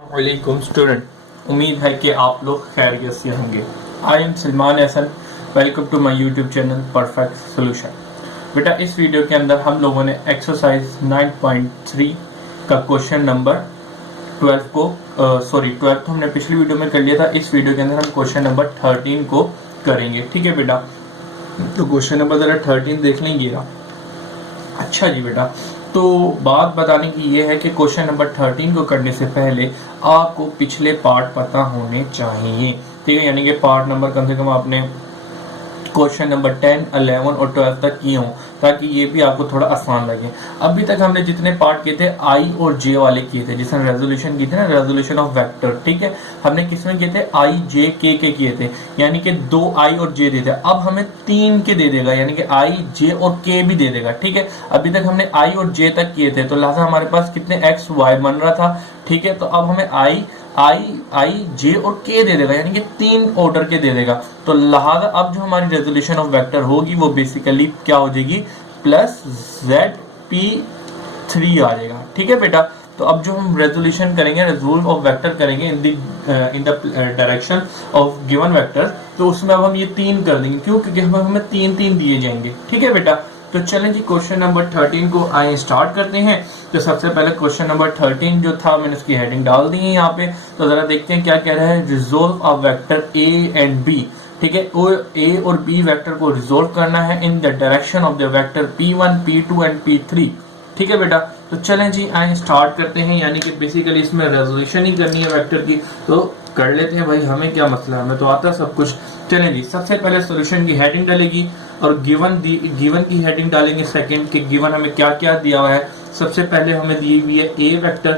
वालेकुम स्टूडेंट, उम्मीद है कि आप लोग खैरियत से होंगे। I am Salman Hasan, welcome to my YouTube channel perfect solution. बेटा, इस वीडियो के अंदर हम लोगों ने एक्सरसाइज 9.3 का क्वेश्चन नंबर 12 को 12 तो हमने पिछली वीडियो में कर लिया था। इस वीडियो के अंदर हम क्वेश्चन नंबर 13 को करेंगे। ठीक है बेटा, तो क्वेश्चन नंबर जरा 13 देख लेंगे ना। अच्छा जी बेटा, तो बात बताने की ये है कि क्वेश्चन नंबर 13 को करने से पहले आपको पिछले पार्ट पता होने चाहिए। ठीक है, यानी कि पार्ट नंबर कम से कम आपने क्वेश्चन नंबर 10, 11 और 12 तक किए हों, ताकि ये भी आपको थोड़ा आसान लगे। अभी तक हमने जितने पार्ट किए थे आई और जे वाले किए थे, जिसमें रेजोल्यूशन की थी ना, रेजोल्यूशन ऑफ वेक्टर। ठीक है, हमने किसमें किए थे? आई जे के किए थे, यानी कि 2 आई और जे दे थे। अब हमें 3 के दे देगा, यानी कि आई जे और के भी दे देगा। ठीक है, अभी तक हमने आई और जे तक किए थे, तो लिहाजा हमारे पास कितने एक्स वाई बन रहा था। ठीक है, तो अब हमें आई जे और के दे देगा, यानी कि 3 ऑर्डर के दे देगा। तो लिहाजा अब जो हमारी रेजोल्यूशन ऑफ वेक्टर होगी वो बेसिकली क्या हो जाएगी? प्लस जेड पी 3 आ जाएगा। ठीक है बेटा, तो अब जो हम रेजोल्यूशन करेंगे, रिजोल्व ऑफ वेक्टर करेंगे इन the direction of given vector, तो उसमें अब हम ये 3 कर देंगे। क्यों? क्योंकि हमें 3 दिए जाएंगे। ठीक है बेटा, तो चलें जी क्वेश्चन नंबर 13 को आए स्टार्ट करते हैं। तो सबसे पहले क्वेश्चन नंबर 13 जो था, मैंने उसकी हेडिंग डाल दी है यहाँ पे। तो जरा देखते हैं क्या कह रहा है। Resolve of vector A and B. ठीक है, ए और बी वेक्टर को रिजोल्व करना है in the direction of the vector P1, P2 and P3। ठीक है बेटा, तो चलें जी आए स्टार्ट करते हैं। यानी कि बेसिकली इसमें रेजोल्यूशन ही करनी है वेक्टर की, तो कर लेते हैं भाई। हमें क्या मसला है, हमें तो आता सब कुछ। चलें जी, सबसे पहले सॉल्यूशन की हेडिंग डलेगी और गिवन की हेडिंग डालेंगे सेकंड के गिवन हमें क्या क्या दिया हुआ है। सबसे पहले हमें दी हुई है ए वेक्टर,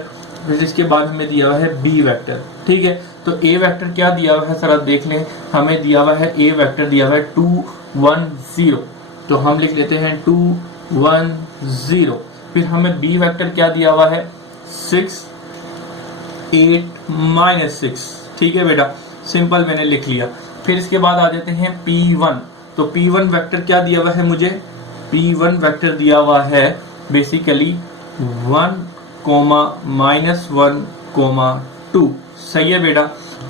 फिर इसके बाद हमें दिया हुआ है बी वेक्टर। ठीक है, तो ए वेक्टर क्या दिया हुआ है सर आप देख लें। हमें दिया हुआ है ए वेक्टर दिया हुआ है 2 1 0, तो हम लिख लेते हैं 2 1 0। फिर हमें बी वेक्टर क्या दिया हुआ है 6 8 -6। ठीक है बेटा, सिंपल मैंने लिख लिया। फिर इसके बाद आ जाते हैं P1, तो P1 वेक्टर क्या दिया हुआ है मुझे? P1 वेक्टर दिया हुआ है बेसिकली 1, -1, 2। सही है बेटा।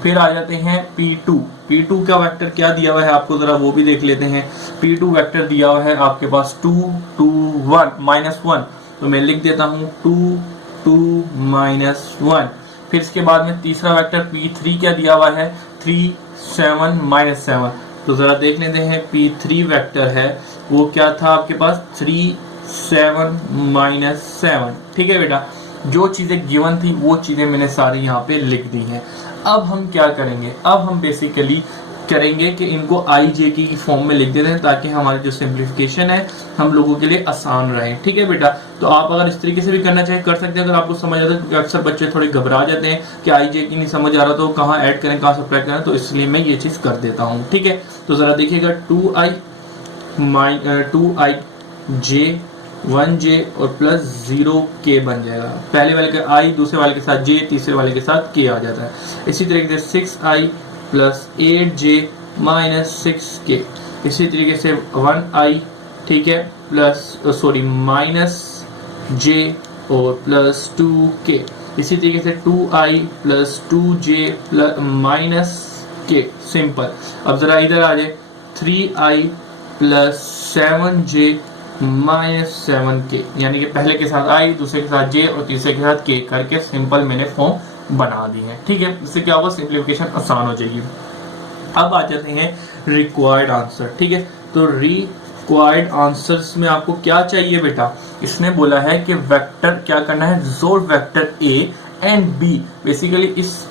फिर आ जाते हैं P2 का वेक्टर क्या दिया हुआ है आपको, जरा वो भी देख लेते हैं। P2 वेक्टर दिया हुआ है आपके पास 2 2 1 -1, तो मैं लिख देता हूं 2 2 -1। फिर इसके बाद में तीसरा वेक्टर P3 क्या दिया हुआ है 3 7 -7, तो जरा देख लेते हैं। P3 वेक्टर है वो क्या था आपके पास 3 7 -7। ठीक है बेटा, जो चीजें गिवन थी वो चीजें मैंने सारी यहाँ पे लिख दी हैं। अब हम क्या करेंगे? अब हम बेसिकली करेंगे कि इनको आई जे की फॉर्म में लिख देते हैं, ताकि हमारी जो सिंप्लीफिकेशन है हम लोगों के लिए आसान रहे। ठीक है बेटा, तो आप अगर इस तरीके से भी करना चाहें कर सकते हैं, अगर आपको समझ आता है। क्योंकि अक्सर बच्चे थोड़े घबरा जाते हैं कि आई जे की नहीं समझ आ रहा तो कहाँ ऐड करें, कहाँ सब्ट्रैक्ट करें, तो इसलिए मैं ये चीज कर देता हूँ। ठीक है, तो जरा देखिएगा 2i j 1j और प्लस 0k बन जाएगा। पहले वाले का i दूसरे वाले के साथ j, तीसरे वाले के साथ k आ जाता है। इसी तरीके से 6i प्लस 8j -6k। इसी तरीके से 1i, ठीक है, -j और प्लस 2k। इसी तरीके से 2i plus 2j -k। Simple. अब जरा इधर आ जाए 3i प्लस 7j -7k, यानी कि पहले के साथ i, दूसरे के साथ j और तीसरे के साथ k करके सिंपल मैंने फॉर्म बना दी है। ठीक है, इससे क्या होगा, सिंप्लीफिकेशन आसान हो जाएगी। अब आ जाते हैं रिक्वायर्ड आंसर। ठीक है, तो रिक्वायर्ड आंसर्स में आपको क्या चाहिए बेटा? इसने बोला है कि वेक्टर क्या करना है, resolve vector A and B. Basically इस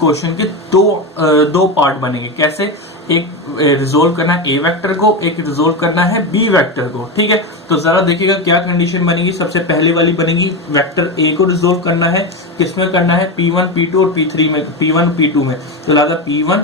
क्वेश्चन के दो पार्ट बनेंगे। कैसे? एक रिजोल्व करना है ए वेक्टर को, एक रिजोल्व करना है बी वेक्टर को। ठीक है, तो जरा देखिएगा क्या कंडीशन बनेगी। सबसे पहले वाली बनेगी वेक्टर ए को रिजोल्व करना है, किसमें करना है? P1 P2 और P3 में, P1 P2 में, तो लिहाजा P1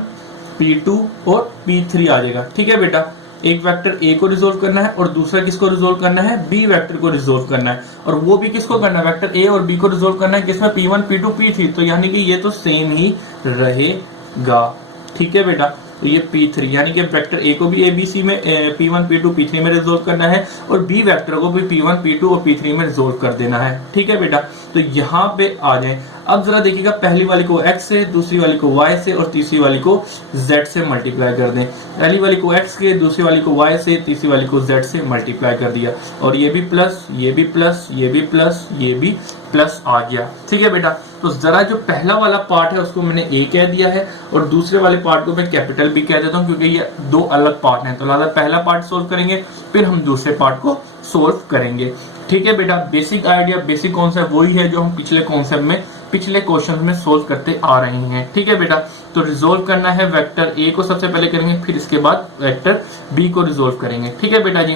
P2 और P3 आ जाएगा। ठीक है बेटा, एक वेक्टर ए को रिजोल्व करना है और दूसरा किसको रिजोल्व करना है? बी वेक्टर को रिजोल्व करना है। और वो भी किसको करना है? वेक्टर ए और बी को रिजोल्व करना है, किसमें? P1 P2 P3, तो यानी कि ये तो सेम ही रहेगा। ठीक है बेटा, तो ये P3 यानी कि वेक्टर ए को भी ABC में P1 P2 P3 में रिजोल्व करना है और बी वेक्टर को भी P1 P2 और P3 में रिजोल्व कर देना है। ठीक है बेटा, तो यहाँ पे आ जाए। अब जरा देखिएगा, पहली वाली को x से, दूसरी वाली को y से और तीसरी वाली को z से मल्टीप्लाई कर दें। पहली वाली को x के, दूसरी वाली को y से, तीसरी वाली को z से मल्टीप्लाई कर दिया, और ये भी प्लस, ये भी प्लस, ये भी प्लस, ये भी प्लस आ गया। ठीक है बेटा, तो जरा जो पहला वाला पार्ट है उसको मैंने a कह दिया है और दूसरे वाले पार्ट को मैं कैपिटल B कह देता हूँ, क्योंकि ये दो अलग पार्ट हैं। तो लिहाजा पहला पार्ट सोल्व करेंगे, फिर हम दूसरे पार्ट को सोल्व करेंगे। ठीक है बेटा, बेसिक आइडिया, बेसिक कॉन्सेप्ट वही है जो हम पिछले कॉन्सेप्ट में, पिछले क्वेश्चन में सोल्व करते आ रहे हैं। ठीक है बेटा, तो रिजोल्व करना है, वेक्टर ए को सबसे पहले करेंगे, फिर इसके बाद वेक्टर बी को रिजोल्व करेंगे। ठीक है बेटा जी,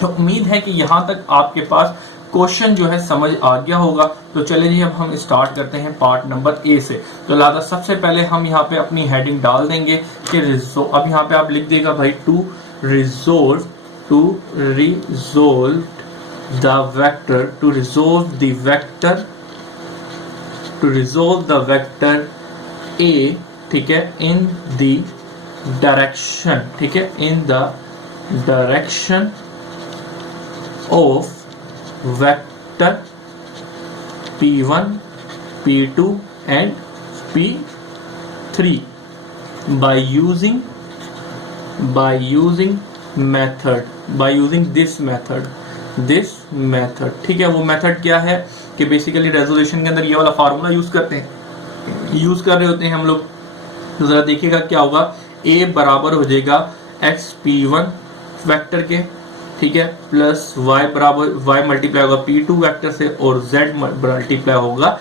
तो उम्मीद है कि यहाँ तक आपके पास क्वेश्चन जो है समझ आ गया होगा। तो चलिए जी, अब हम स्टार्ट करते हैं पार्ट नंबर ए से। तो लिहाजा सबसे पहले हम यहाँ पे अपनी हेडिंग डाल देंगे कि अब यहाँ पे आप लिख देगा भाई to resolve the vector A, ठीक है, इन द डायरेक्शन, ठीक है, in the direction of vector P1, P2 and P3 by using this method। ठीक है, वो मेथड क्या है कि बेसिकली रेजोल्यूशन के अंदर ये वाला फार्मूला यूज कर रहे होते हैं हम लोग। तो जरा देखिएगा क्या होगा, A बराबर हो जाएगा x P1 वेक्टर के, ठीक है, प्लस y बराबर y मल्टीप्लाई होगा P2 वेक्टर से और z मल्टीप्लाई होगा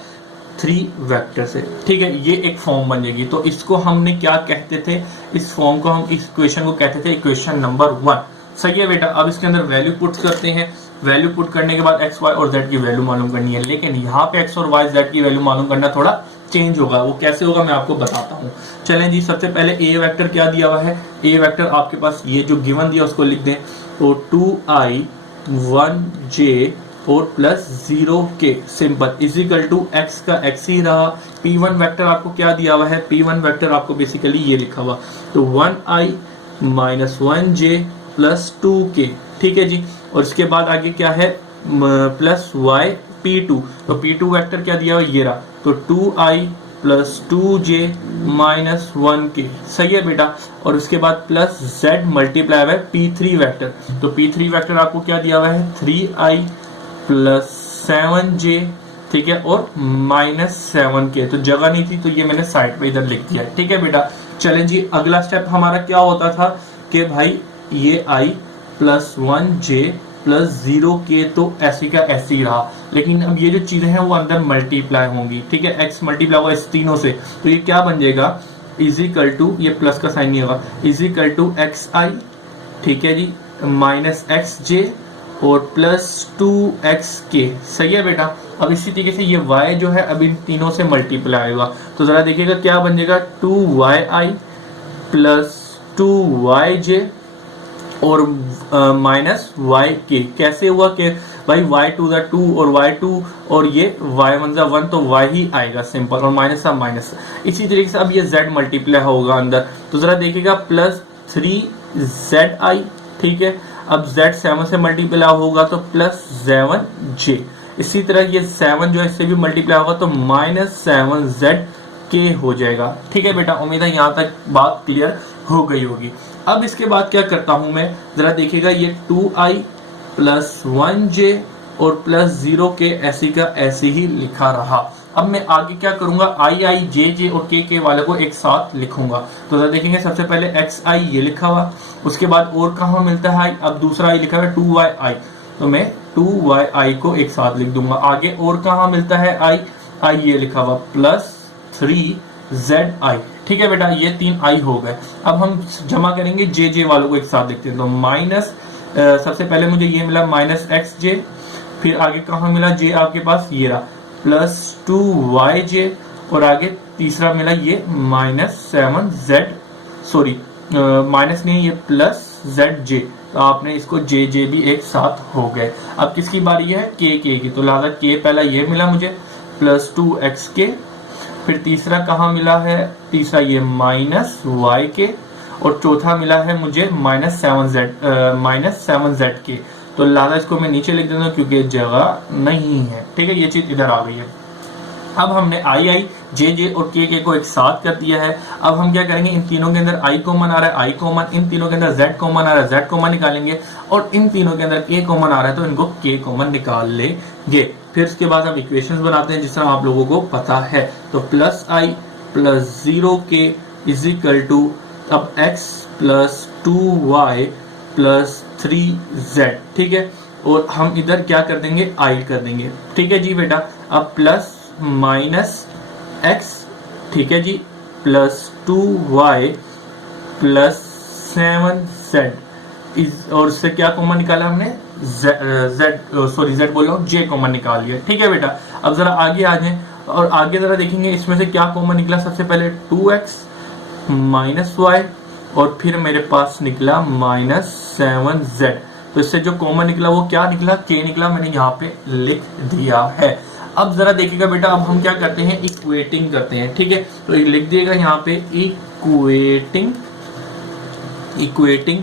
3 वेक्टर से। ठीक है, ये एक फॉर्म बन जाएगी। तो इसको हमने क्या कहते थे, इस फॉर्म को हम, इस इक्वेशन को कहते थे इक्वेशन नंबर 1। सही है बेटा, अब इसके अंदर वैल्यू पुट करते हैं। वैल्यू पुट करने के बाद x, y और z की वैल्यू मालूम करनी है, लेकिन यहाँ पे x और y z की वैल्यू मालूम करना थोड़ा चेंज होगा। वो कैसे होगा मैं आपको बताता हूँ। चलें जी, सबसे पहले a वेक्टर क्या दिया हुआ है, a वेक्टर आपके पास ये जो गिवन दिया उसको लिख दें। तो 2i 1j और plus 0k simple is equal to x का x ही रहा। p1 वेक्टर आपको क्या दिया हुआ है, p1 वेक्टर आपको बेसिकली ये लिखा हुआ, तो 1i minus 1j plus 2k। ठीक है जी, और इसके बाद आगे क्या है, प्लस y p2, तो p2 वेक्टर क्या दिया हुआ ये रहा, तो 2i plus 2j minus 1k। सही है बेटा, और उसके बाद प्लस z मल्टीप्लाई हुआ है p3 वेक्टर, तो p3 वेक्टर आपको क्या दिया हुआ है 3i प्लस 7j, ठीक है, और माइनस 7k। तो जगह नहीं थी तो ये मैंने साइड पे इधर लिख दिया है। ठीक है बेटा, चलें जी, अगला स्टेप हमारा क्या होता था कि भाई ये i plus 1j plus 0k तो ऐसे का ऐसे ही रहा, लेकिन अब ये जो चीजें हैं वो अंदर मल्टीप्लाई होंगी। ठीक है, x मल्टीप्लाई होगा इस तीनों से, तो ये क्या बन जाएगा, इजिकल टू, ये प्लस का साइन नहीं होगा, इजिकल टू xi, ठीक है जी, माइनस xj और प्लस 2xk। सही है बेटा, अब इसी तरीके से ये y जो है अब इन तीनों से मल्टीप्लाई होगा, तो जरा देखिएगा क्या बन जाएगा, 2yi प्लस 2yj और माइनस yk। कैसे हुआ कि भाई y टू द 2 और y2 और ये y1 द 1, तो y ही आएगा सिंपल, और माइनस का माइनस। इसी तरीके से अब ये z मल्टीप्लाई होगा अंदर, तो जरा देखिएगा प्लस 3zi, ठीक है, अब z 7 से मल्टीप्लाई होगा तो प्लस 7j। इसी तरह ये 7 जो है इससे भी मल्टीप्लाई होगा तो माइनस 7zk हो जाएगा। ठीक है बेटा, उम्मीद है यहाँ तक बात क्लियर हो गई होगी। अब इसके बाद क्या करता हूं मैं, जरा देखिएगा, ये 2i प्लस 1j और प्लस 0k ऐसी का ऐसे ही लिखा रहा। अब मैं आगे क्या करूंगा, i j और k वाले को एक साथ लिखूंगा। तो जरा देखेंगे, सबसे पहले xi ये लिखा हुआ, उसके बाद और कहाँ मिलता है i, अब दूसरा i लिखा हुआ 2yi, तो मैं 2yi को एक साथ लिख दूंगा। आगे और कहाँ मिलता है i ये लिखा हुआ प्लस 3zi। ठीक है बेटा, ये 3 i हो गए। अब हम जमा करेंगे जे वालों को एक साथ लिखते हैं, तो माइनस सबसे पहले मुझे ये मिला माइनस xj, फिर आगे कहाँ मिला j आपके पास ये रहा प्लस 2yj, और आगे तीसरा मिला ये माइनस 7z, सॉरी माइनस नहीं ये प्लस zj, तो आपने इसको जे भी एक साथ हो गए। अब किसकी बारी है, k की, तो लिहाजा k पहला ये मिला मुझे प्लस 2xk, फिर तीसरा कहाँ मिला है, तीसरा ये माइनस yk, और चौथा मिला है मुझे माइनस 7z के। तो लिहाजा इसको मैं नीचे लिख देता हूँ क्योंकि जगह नहीं है। ठीक है, ये चीज इधर आ गई है। अब हमने आई जे और के को एक साथ कर दिया है। अब हम क्या करेंगे, इन तीनों के अंदर आई कॉमन आ रहा है, आई कॉमन, इन तीनों के अंदर जेड कॉमन आ रहा है, जेड कॉमन निकालेंगे, और इन तीनों के अंदर के कॉमन आ रहा है तो इनको के कॉमन निकाल लेंगे। फिर उसके बाद हम इक्वेशंस बनाते हैं जिस तरह आप लोगों को पता है। तो plus I plus 0k is equal to अब x plus 2y plus 3z। ठीक है, और हम इधर क्या कर देंगे, आई कर देंगे। ठीक है जी बेटा, अब प्लस माइनस x, ठीक है जी, प्लस 2y प्लस 7z और इससे क्या कॉमन निकाला हमने, z बोल रहा हूँ, j कॉमन निकाल लिया। ठीक है बेटा, अब जरा आगे आ जाए और आगे जरा देखेंगे इसमें से क्या कॉमन निकला। सबसे पहले 2x माइनस y और फिर मेरे पास निकला माइनस 7z। तो इससे जो कॉमन निकला वो क्या निकला, k निकला, मैंने यहाँ पे लिख दिया है। अब जरा देखिएगा बेटा, अब हम क्या करते हैं, इक्वेटिंग करते हैं। ठीक है, तो लिख दिएगा यहाँ पे इक्वेटिंग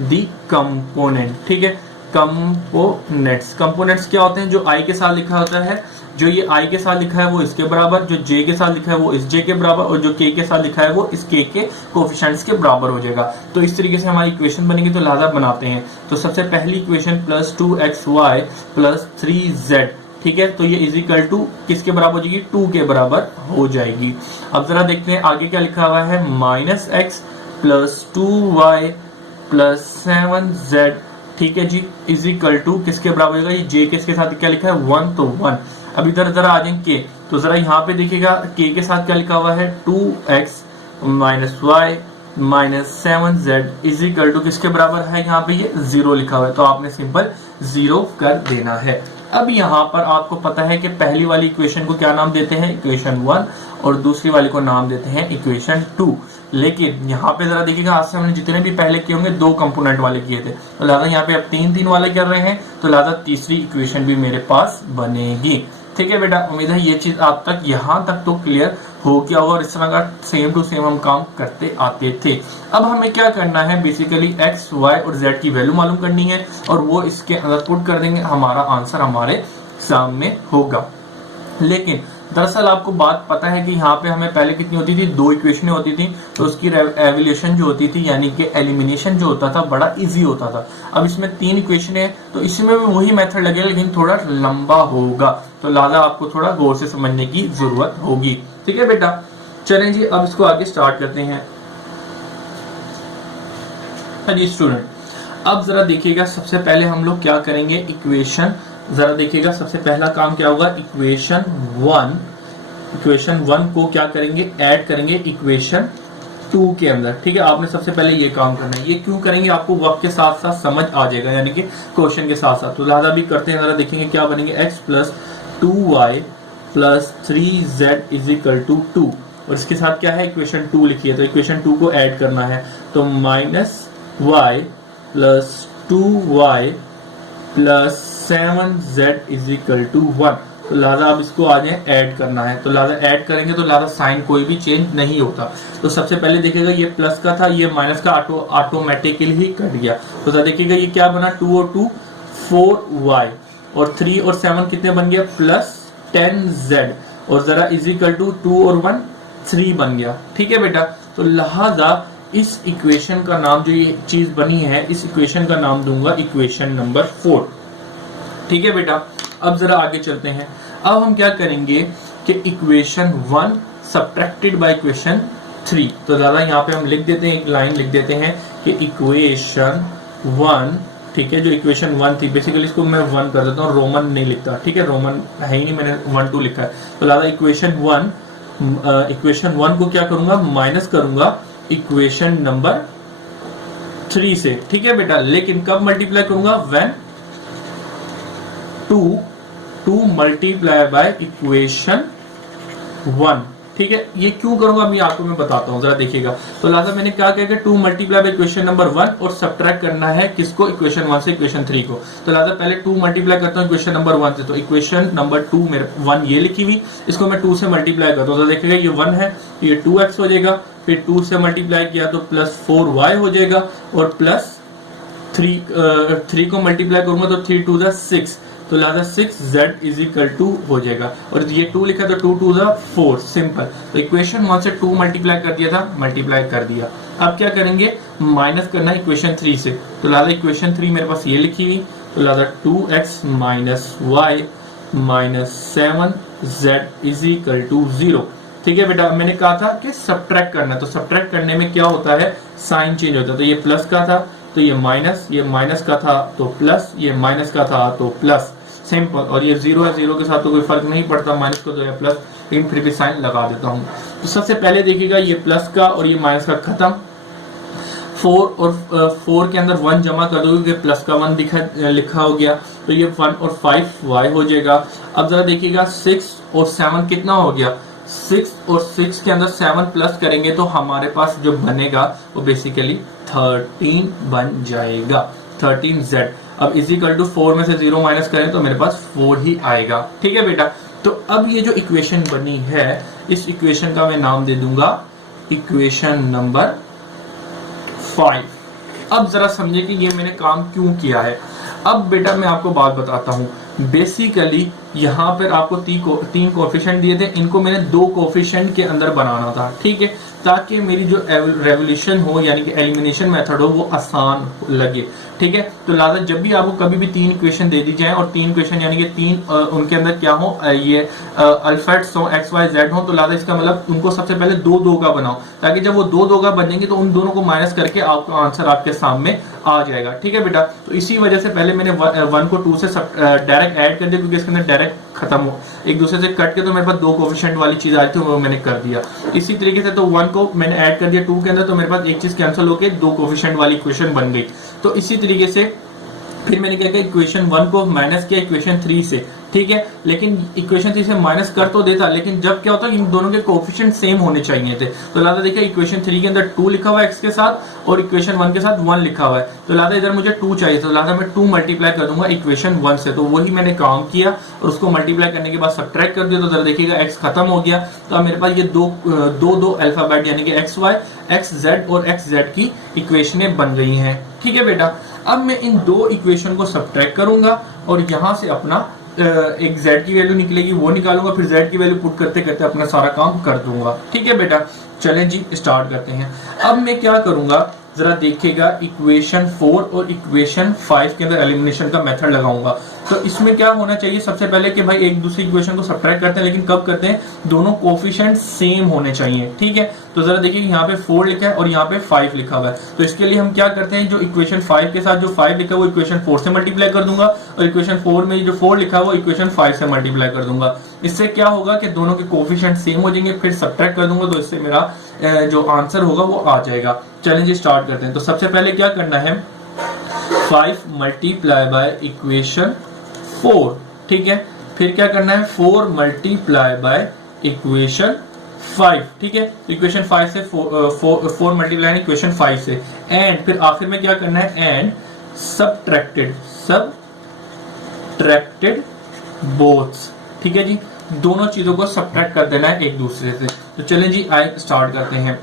दी कंपोनेंट। ठीक है, कंपोनेंट्स क्या होते हैं, जो i के साथ लिखा होता है, जो ये i के साथ लिखा है वो इसके बराबर, जो j के साथ लिखा है वो इस j के बराबर, और जो k के साथ लिखा है वो इस k के कोफिशिएंट्स के बराबर हो जाएगा। तो इस तरीके से हमारी इक्वेशन बनेगी। तो लिहाजा बनाते हैं। तो सबसे पहली equation plus 2xy plus 3z। ठीक है, तो ये इज इक्वल टू किसके बराबर हो जाएगी, 2 के बराबर हो जाएगी। अब जरा देखते हैं आगे क्या लिखा हुआ है, minus x plus 2y plus 7z। ठीक है जी, इज इक्वल टू किसके बराबर होगा, ये j किसके साथ क्या लिखा है, 1, तो 1। अब इधर जरा आ जाएंगे k, तो जरा यहाँ पे देखिएगा k के साथ क्या लिखा हुआ है, 2x minus y minus 7z is equal to किसके बराबर है, यहाँ पे ये 0 लिखा हुआ है, तो आपने सिंपल 0 कर देना है। अब यहाँ पर आपको पता है कि पहली वाली इक्वेशन को क्या नाम देते हैं, इक्वेशन 1, और दूसरी वाली को नाम देते हैं इक्वेशन 2। लेकिन यहाँ पे जरा देखिएगा, आज से हमने जितने भी पहले किए होंगे 2 कंपोनेंट वाले किए थे, तो लिहाजा यहाँ पे अब 3 वाले कर रहे हैं, तो लिहाजा तीसरी इक्वेशन भी मेरे पास बनेगी। ठीक है बेटा, उम्मीद है ये चीज आप तक यहाँ तक तो क्लियर हो गया होगा, और इस तरह का सेम टू सेम हम काम करते आते थे। अब हमें क्या करना है, बेसिकली x, y और z की वैल्यू मालूम करनी है, और वो इसके अंदर पुट कर देंगे, हमारा आंसर हमारे सामने होगा। लेकिन दरअसल आपको बात पता है कि यहाँ पे हमें पहले कितनी होती थी, 2 इक्वेशनें होती थी, तो उसकी एवल्यूशन जो होती थी यानी कि एलिमिनेशन जो होता था बड़ा इजी होता था। अब इसमें 3 इक्वेशनें हैं, तो इसमें भी वही मेथड लगेगा लेकिन थोड़ा लंबा होगा, तो लिहाजा आपको थोड़ा गौर से समझने की जरूरत होगी। ठीक है बेटा, चलें जी अब इसको आगे स्टार्ट करते हैं। जी स्टूडेंट, अब जरा देखिएगा, सबसे पहले हम लोग क्या करेंगे, इक्वेशन जरा देखिएगा, सबसे पहला काम क्या होगा, इक्वेशन 1 को क्या करेंगे, ऐड करेंगे इक्वेशन 2 के अंदर। ठीक है, आपने सबसे पहले ये काम करना है। ये क्यों करेंगे, आपको वक्त के साथ साथ समझ आ जाएगा, यानी कि क्वेश्चन के साथ साथ। तो लिहाजा भी करते हैं, जरा देखेंगे क्या बनेंगे, x plus 2y plus 3z is equal to 2, और इसके साथ क्या है, इक्वेशन 2 लिखी है, तो इक्वेशन 2 को ऐड करना है। तो minus y plus 2y plus 7z is equal to 1। तो लिहाजा अब इसको आ जाए ऐड करना है, तो लिहाजा ऐड करेंगे तो लिहाजा साइन कोई भी चेंज नहीं होता। तो सबसे पहले देखिएगा, ये प्लस का था, ये माइनस का ऑटोमेटिकली ही कट गया। तो जरा देखिएगा ये क्या बना, 2 और 2 4y, और 3 और 7 कितने बन गया, प्लस 10z, और जरा इज इक्वल टू 2 और 1 3 बन गया। ठीक है बेटा, तो लिहाजा इस इक्वेशन का नाम, जो ये चीज बनी है, इस इक्वेशन का नाम दूंगा इक्वेशन नंबर 4। ठीक है बेटा, अब जरा आगे चलते हैं। अब हम क्या करेंगे कि इक्वेशन 1 सब्ट्रैक्टेड बाय इक्वेशन 3, तो ज्यादा यहाँ पे हम लिख देते हैं, एक लाइन लिख देते हैं कि इक्वेशन 1, ठीक है, जो इक्वेशन 1 थी, बेसिकली इसको मैं 1 कर देता हूँ, रोमन नहीं लिखता। ठीक है, रोमन है ही नहीं, मैंने 1 2 लिखा है। तो ज्यादा इक्वेशन 1 को क्या करूंगा, माइनस करूंगा इक्वेशन नंबर 3 से। ठीक है बेटा, लेकिन कब मल्टीप्लाई करूंगा, व्हेन 2 मल्टीप्लाई बाय इक्वेशन 1। ठीक है, ये क्यों करूंगा अभी आपको मैं बताता हूं, जरा देखिएगा। तो लिहाजा मैंने क्या किया, 2 मल्टीप्लाई बाय इक्वेशन नंबर 1 और सब्ट्रैक्ट करना है किसको, इक्वेशन 1 से इक्वेशन 3 को। तो लिहाजा पहले 2 मल्टीप्लाई करता हूं इक्वेशन नंबर 1 से, तो इक्वेशन नंबर 2 मेरे 1 ये लिखी हुई, इसको मैं 2 से मल्टीप्लाई करता हूं, तो देखिएगा ये 1 है, ये 2x हो जाएगा, फिर 2 से मल्टीप्लाई किया तो प्लस 4y हो जाएगा, और प्लस 3 को मल्टीप्लाई करूंगा तो 3 2 6, तो लिहाजा 6z इज इक्वल टू हो जाएगा। और ये 2 लिखा तो 2 2 4, सिंपल। तो इक्वेशन 1 से 2 मल्टीप्लाई कर दिया था, मल्टीप्लाई कर दिया। अब क्या करेंगे, माइनस करना है इक्वेशन 3 से, तो लिहाजा इक्वेशन 3 मेरे पास ये लिखी हुई, तो लिहाजा 2x minus Y minus 7z is equal to 0। ठीक है बेटा, मैंने कहा था कि सब्ट्रैक्ट करना, तो सब्ट्रैक्ट करने में क्या होता है, साइन चेंज होता है। तो ये प्लस का था तो ये माइनस का था तो प्लस, ये माइनस का था तो प्लस, सिंपल। और ये 0 है, 0 के साथ तो कोई फर्क नहीं पड़ता, माइनस को तो या प्लस, लेकिन फिर भी साइन लगा देता हूँ। तो सबसे पहले देखिएगा ये प्लस का और ये माइनस का खत्म, 4 और 4 के अंदर 1 जमा कर दोगे, प्लस का 1 लिखा हो गया, तो ये 1 और 5 y हो जाएगा। अब जरा देखिएगा 6 और 7 कितना हो गया, 6 और 6 के अंदर 7 प्लस करेंगे तो हमारे पास जो बनेगा वो बेसिकली 13 बन जाएगा, 13z। अब इजिकल टू 4 में से 0 माइनस करें तो मेरे पास 4 ही आएगा। ठीक है बेटा, तो अब ये जो इक्वेशन बनी है, इस इक्वेशन का मैं नाम दे दूंगा इक्वेशन नंबर 5। अब जरा समझिए कि ये मैंने काम क्यों किया है। अब बेटा मैं आपको बात बताता हूँ, बेसिकली यहाँ पर आपको 3 कोफिशिएंट दिए थे, इनको मैंने 2 कोफिशिएंट के अंदर बनाना था। ठीक है, ताकि मेरी जो रेवोल्यूशन हो यानी कि एलिमिनेशन मेथड हो वो आसान लगे। ठीक है, तो लिहाजा जब भी आपको कभी भी 3 इक्वेशन दे दी जाए और 3 इक्वेशन यानी कि 3 उनके अंदर क्या हो, ये अल्फाबेट्स हो, एक्स वाई जेड हो, तो लिहाजा इसका मतलब उनको सबसे पहले 2 का बनाओ, ताकि जब वो 2 का बनेंगे तो उन दोनों को माइनस करके आपका आंसर आपके सामने आ जाएगा। ठीक है बेटा, तो इसी वजह से पहले मैंने 1 को 2 से डायरेक्ट ऐड कर दिया, क्योंकि इसके अंदर डायरेक्ट खत्म हो, एक दूसरे से कट के तो मेरे पास 2 कोफिशिएंट वाली चीज आई थी, वो मैंने कर दिया। इसी तरीके से तो 1 को मैंने ऐड कर दिया 2 के अंदर, तो मेरे पास एक चीज कैंसिल होकर 2 कोफिशिएंट वाली इक्वेशन बन गई। तो इसी तरीके से फिर मैंने क्या किया, इक्वेशन 1 को माइनस किया इक्वेशन 3 से। ठीक है, लेकिन इक्वेशन 3 से माइनस कर तो देता, लेकिन जब क्या होता है, इन दोनों के कोफिशिएंट सेम होने चाहिए थे। तो लिहाजा देखिए इक्वेशन 3 के अंदर 2 लिखा हुआ है x के साथ, और इक्वेशन 1 के साथ 1 लिखा हुआ है, तो लिहाजा इधर मुझे 2 चाहिए, तो लिहाजा मैं 2 मल्टीप्लाई कर दूंगा इक्वेशन 1 से। तो वही मैंने काम किया, और उसको मल्टीप्लाई करने के बाद सब्ट्रैक्ट कर दिया, तो जरा देखिएगा x खत्म हो गया। तो अब मेरे पास ये दो अल्फाबेट यानी कि एक्स वाई, एक्स जेड और एक्स जेड की इक्वेशनें बन गई हैं। ठीक है बेटा, अब मैं इन 2 इक्वेशन को सब्ट्रैक्ट करूंगा और यहां से अपना एक z की वैल्यू निकलेगी वो निकालूंगा, फिर z की वैल्यू पुट करते करते अपना सारा काम कर दूंगा। ठीक है बेटा, चलें जी स्टार्ट करते हैं। अब मैं क्या करूंगा, जरा देखिएगा इक्वेशन 4 और इक्वेशन 5 के अंदर एलिमिनेशन का मेथड लगाऊंगा। तो इसमें क्या होना चाहिए, सबसे पहले कि भाई एक दूसरी इक्वेशन को सब्ट्रैक्ट करते हैं, लेकिन कब करते हैं, दोनों कोफिशिएंट सेम होने चाहिए। ठीक है, तो जरा देखिए यहाँ पे 4 लिखा है और यहाँ पे 5 लिखा हुआ है, तो इसके लिए हम क्या करते हैं, जो इक्वेशन 5 के साथ जो 5 लिखा है वो इक्वेशन 4 से मल्टीप्लाई कर दूंगा, और इक्वेशन 4 में जो 4 लिखा है वो इक्वेशन 5 से मल्टीप्लाई कर दूंगा। इससे क्या होगा कि दोनों के कोफिशिएंट सेम हो जाएंगे, फिर सब्ट्रैक्ट कर दूंगा, तो इससे मेरा जो आंसर होगा वो आ जाएगा। चलेंगे स्टार्ट करते हैं। तो सबसे पहले क्या करना है, 5 मल्टीप्लाई बाय इक्वेशन 4। ठीक है, फिर क्या करना है, 4 मल्टीप्लाई बाय इक्वेशन 5। ठीक है, इक्वेशन 5 से 4 मल्टीप्लाई इक्वेशन 5 से, एंड फिर आखिर में क्या करना है, एंड सब्ट्रैक्टेड बोथ्स। ठीक है जी, दोनों चीजों को सब्ट्रैक्ट कर देना है एक दूसरे से। तो चलें जी आइए स्टार्ट करते हैं।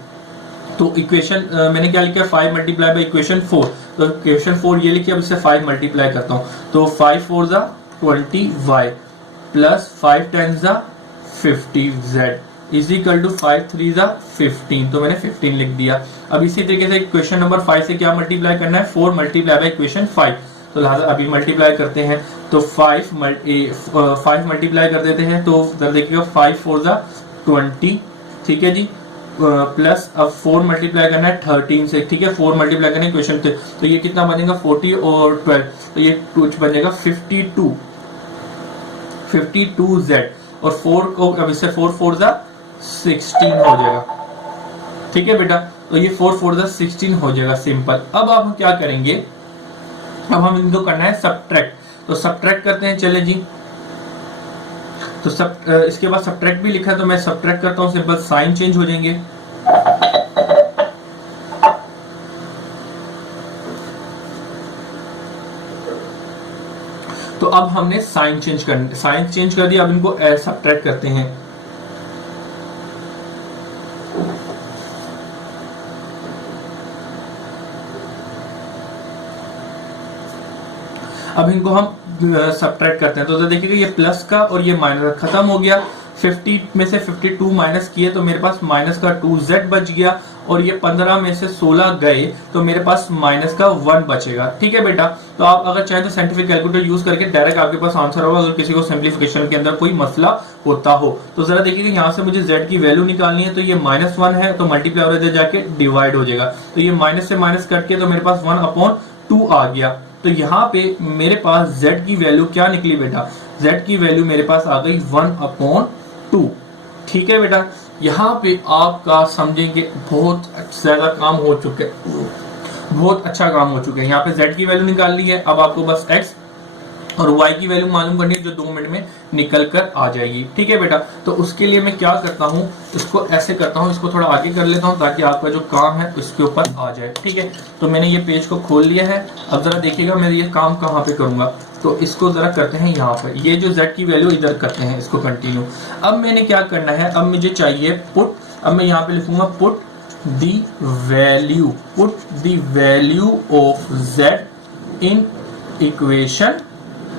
तो इक्वेशन मैंने क्या लिखा है, 5 मल्टीप्लाई बाय इक्वेशन 4, तो इक्वेशन 4 ये लिखी, अब इससे 5 मल्टीप्लाई करता हूं, तो 5 4 जा 20y प्लस 5 10 जा 50z इज इक्वल टू 5 3 जा 15, तो मैंने 15 लिख दिया। अब इसी तरीके से इक्वेशन नंबर 5 से क्या मल्टीप्लाई करना है, 4 मल्टीप्लाई बाय इक्वेशन 5, तो लिहाजा अभी मल्टीप्लाई करते हैं, तो 5 मल्टीप्लाई कर देते हैं, तो इधर देखिएगा 5 4 जा 20। ठीक है जी, प्लस अब 4 मल्टीप्लाई करना है 13 से। ठीक है, 4 मल्टीप्लाई करना है क्वेश्चन थे, तो ये कितना बनेगा 40 और 12, तो ये कुछ बनेगा 52z, और 4 को अब इससे 4 4 जा 16 हो जाएगा। ठीक है बेटा, तो ये 4 4 जा 16 हो जाएगा, सिंपल। अब आप क्या करेंगे, अब हम इनको करना है सब्ट्रैक्ट, तो सब्ट्रैक्ट करते हैं। चले जी, तो इसके बाद सब्ट्रैक्ट भी लिखा है, तो मैं सब्ट्रैक्ट करता हूं, सिंपल साइन चेंज हो जाएंगे। तो अब हमने साइन चेंज कर दिया, अब इनको सब्ट्रैक्ट करते हैं। अब इनको हम सब्ट्रैक्ट करते हैं, तो देखिएगा ये प्लस का और ये माइनस खत्म हो गया। 50 में से 52 माइनस किए तो मेरे पास माइनस का 2z बच गया, और ये 15 में से 16 गए तो मेरे पास माइनस का 1 बचेगा। ठीक है बेटा, तो आप अगर चाहें तो साइंटिफिक कैलकुलेटर यूज करके डायरेक्ट आपके पास आंसर होगा, अगर किसी को सिंप्लीफिकेशन के अंदर कोई मसला होता हो। तो जरा देखिएगा यहाँ से मुझे z की वैल्यू निकालनी है, तो ये -1 है तो मल्टीप्लाई और इधर जाके डिवाइड हो जाएगा, तो ये माइनस से माइनस कट के तो मेरे पास 1/2 आ गया। तो यहाँ पे मेरे पास z की वैल्यू क्या निकली बेटा, z की वैल्यू मेरे पास आ गई 1/2। ठीक है बेटा, यहाँ पे आपका समझेंगे बहुत ज्यादा काम हो चुके, बहुत अच्छा काम हो चुका है। यहाँ पे z की वैल्यू निकाल ली है, अब आपको बस x और y की वैल्यू मालूम करनी है जो 2 मिनट में निकल कर आ जाएगी। ठीक है बेटा, तो उसके लिए मैं क्या करता हूँ, इसको ऐसे करता हूँ, इसको थोड़ा आगे कर लेता हूँ ताकि आपका जो काम है उसके ऊपर आ जाए। ठीक है, तो मैंने ये पेज को खोल लिया है। अब जरा देखिएगा मैं ये काम कहाँ पे करूंगा, तो इसको जरा करते हैं यहाँ पर, ये जो z की वैल्यू इधर करते हैं इसको कंटिन्यू। अब मैंने क्या करना है, अब मुझे चाहिए पुट, अब मैं यहाँ पे लिखूंगा put the value of z in equation.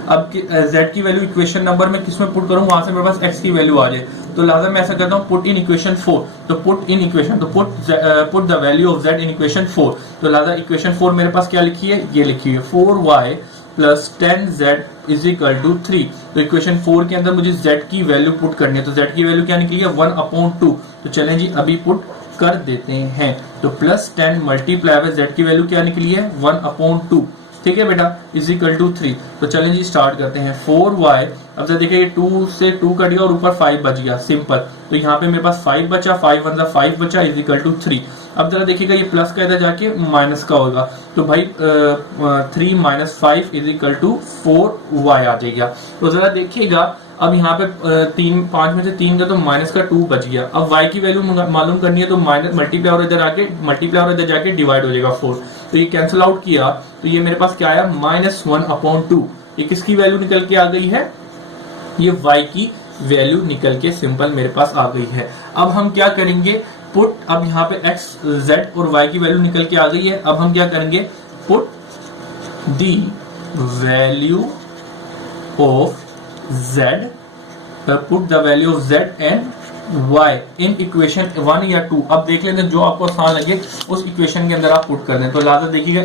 अब z की वैल्यू इक्वेशन नंबर में किसमें पुट करूं, वहां से मेरे पास x की वैल्यू आ जाए, तो लिहाजा मैं ऐसा करता हूं पुट इन इक्वेशन 4। तो पुट इन इक्वेशन, तो put the value of z in equation 4। तो लिहाजा इक्वेशन 4 मेरे पास क्या लिखी है, ये लिखी है 4y plus 10z is equal to 3। तो इक्वेशन 4 के अंदर मुझे z की वैल्यू पुट करनी है, तो z की वैल्यू क्या निकली है 1/2। तो चलें जी अभी पुट कर देते हैं, तो प्लस 10 मल्टीप्लाई बाय z की वैल्यू क्या निकली है 1/2। ठीक है बेटा, इज इक्वल टू 3। तो चलें जी स्टार्ट करते हैं, 4y, अब जरा देखिए 2 से 2 कट गया और ऊपर 5 बच गया, सिंपल। तो यहाँ पे मेरे पास 5 बचा, 5 1 5 बचा, इज इक्वल टू 3। अब जरा देखिएगा ये प्लस का इधर जाके माइनस का होगा, तो भाई 3 - 5 इज इक्वल टू 4y आ जाएगा। तो जरा देखिएगा अब यहाँ पे 5 में से 3 का तो माइनस का 2 बच गया। अब y की वैल्यू मालूम करनी है, तो माइनस मल्टीप्लाई और इधर जाके डिवाइड हो जाएगा 4। तो ये कैंसिल आउट किया, तो ये मेरे पास क्या आया -1/2। ये किसकी वैल्यू निकल के आ गई है, ये y की वैल्यू निकल के सिंपल मेरे पास आ गई है। अब हम क्या करेंगे पुट, अब यहाँ पे x, z और y की वैल्यू निकल के आ गई है। अब हम क्या करेंगे put the value of z, put the value of z and y in equation 1 या 2। अब देख लेते हैं जो आपको आसान लगे उस इक्वेशन के अंदर आप पुट कर दें। तो लिहाजा देखिएगा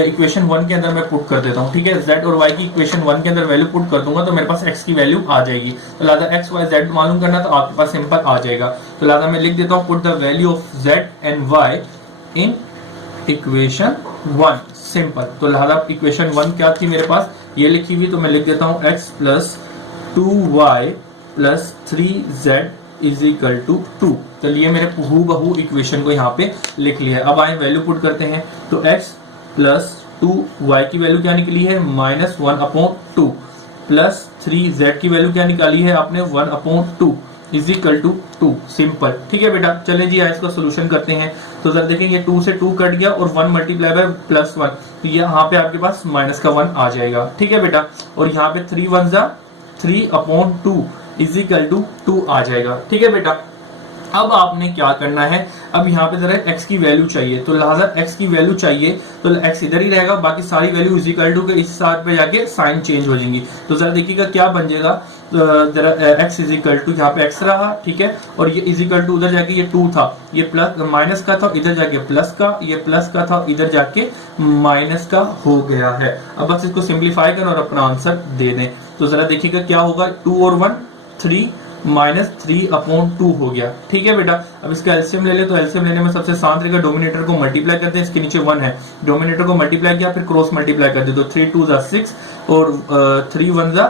इक्वेशन 1 के अंदर मैं पुट कर देता हूँ। ठीक है, z और y की इक्वेशन 1 के अंदर वैल्यू पुट कर दूंगा तो मेरे पास x की वैल्यू आ जाएगी। तो लिहाजा x y z मालूम करना तो आपके पास सिंपल आ जाएगा। तो लिहाजा मैं लिख देता हूँ put the value of z and y in equation 1, simple. तो लिहाजा इक्वेशन 1 क्या थी मेरे पास, ये लिखी हुई, तो मैं लिख देता हूँ x plus 2y plus 3z is equal to 2। चलिए मेरे हूबहू इक्वेशन को यहाँ पे लिख लिया है। अब आए वैल्यू पुट करते हैं, तो x प्लस 2y की वैल्यू क्या निकली है -1/2 प्लस 3z की वैल्यू क्या निकाली है आपने 1/2 इज इक्वल टू 2, सिंपल। ठीक है बेटा, चलें जी आज इसका सोल्यूशन करते हैं। तो जरा देखेंगे 2 से 2 कट गया और 1 मल्टीप्लाई बाय +1, तो यहाँ पे आपके पास माइनस का 1 आ जाएगा। ठीक है बेटा, और यहाँ पे 3 1 जा 3/2 इज इक्वल टू 2 आ जाएगा। ठीक है बेटा, अब आपने क्या करना है, अब यहाँ पे जरा x की वैल्यू चाहिए, तो लिहाजा x की वैल्यू चाहिए तो x इधर ही रहेगा, बाकी सारी वैल्यू इज इक्वल टू के इस साथ पे जाके साइन चेंज हो जाएंगी। तो जरा देखिएगा क्या बन जाएगा, जरा x इज इक्वल टू यहाँ पे x रहा, ठीक है, और ये इज इक्वल टू उधर जाके ये 2 था, ये प्लस माइनस का था, इधर जाके प्लस का, ये प्लस का था, इधर जाके माइनस का हो गया है। अब बस इसको सिंप्लीफाई करें और अपना आंसर दे दें। तो जरा देखिएगा क्या होगा, 2 और 1 3 -3/2 हो गया। ठीक है बेटा, अब इसका एलसीएम ले ले, तो एलसीएम लेने में सबसे आसान तरीका डोमिनेटर को मल्टीप्लाई करते हैं, इसके नीचे 1 है, डोमिनेटर को मल्टीप्लाई किया फिर क्रॉस मल्टीप्लाई कर दे, तो 3 2 जा 6 और 3 1 जा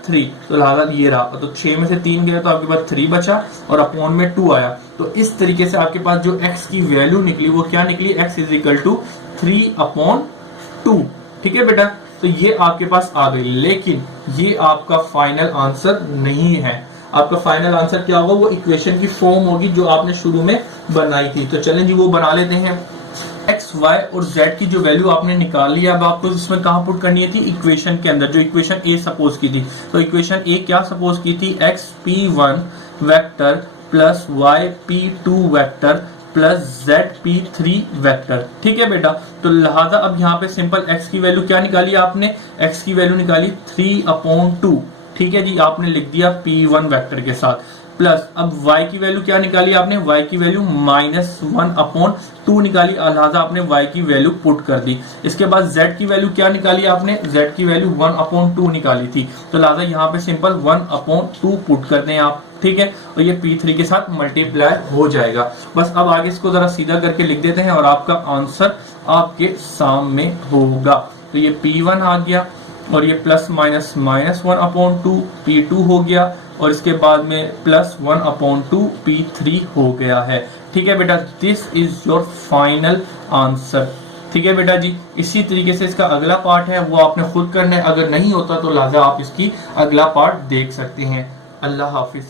3, तो लिहाजा ये रहा, तो 6 में से 3 गया तो आपके पास 3 बचा और अपॉन में 2 आया। तो इस तरीके से आपके पास जो x की वैल्यू निकली वो क्या निकली, x इज इक्वल टू 3/2। ठीक है बेटा, तो ये आपके पास आ गई, लेकिन ये आपका फाइनल आंसर नहीं है। आपका फाइनल आंसर क्या होगा, वो इक्वेशन की फॉर्म होगी जो आपने शुरू में बनाई थी। तो चलें जी वो बना लेते हैं। x, y और z की जो वैल्यू आपने निकाल लिया, अब आपको इसमें कहां पुट करनी थी, इक्वेशन के अंदर, जो इक्वेशन a सपोज की थी। तो इक्वेशन a क्या सपोज की थी, x p1 vector plus y p2 vector plus ZP3 vector. ठीक है बेटा, तो लिहाजा अब यहाँ पे सिंपल x की वैल्यू क्या निकाली आपने, x की वैल्यू निकाली 3/2। ठीक है जी, आपने लिख दिया P1 वेक्टर के साथ, प्लस अब y की वैल्यू क्या निकाली आपने, y की वैल्यू -1/2 निकाली, लिहाजा आपने y की वैल्यू पुट कर दी। इसके बाद z की वैल्यू क्या निकाली आपने, z की वैल्यू 1/2 निकाली थी, तो लिहाजा यहाँ पे सिंपल 1/2 पुट कर दें आप। ठीक है, और ये P3 के साथ मल्टीप्लाई हो जाएगा। बस अब आगे इसको जरा सीधा करके लिख देते हैं और आपका आंसर आपके सामने होगा। तो ये P1 आ गया और ये प्लस माइनस -1/2 P2 हो गया और इसके बाद में प्लस 1/2 P3 हो गया है। ठीक है बेटा, this is your final answer. ठीक है बेटा जी, इसी तरीके से इसका अगला पार्ट है वो आपने खुद करना है, अगर नहीं होता तो लिहाजा आप इसकी अगला पार्ट देख सकते हैं। अल्लाह हाफिज।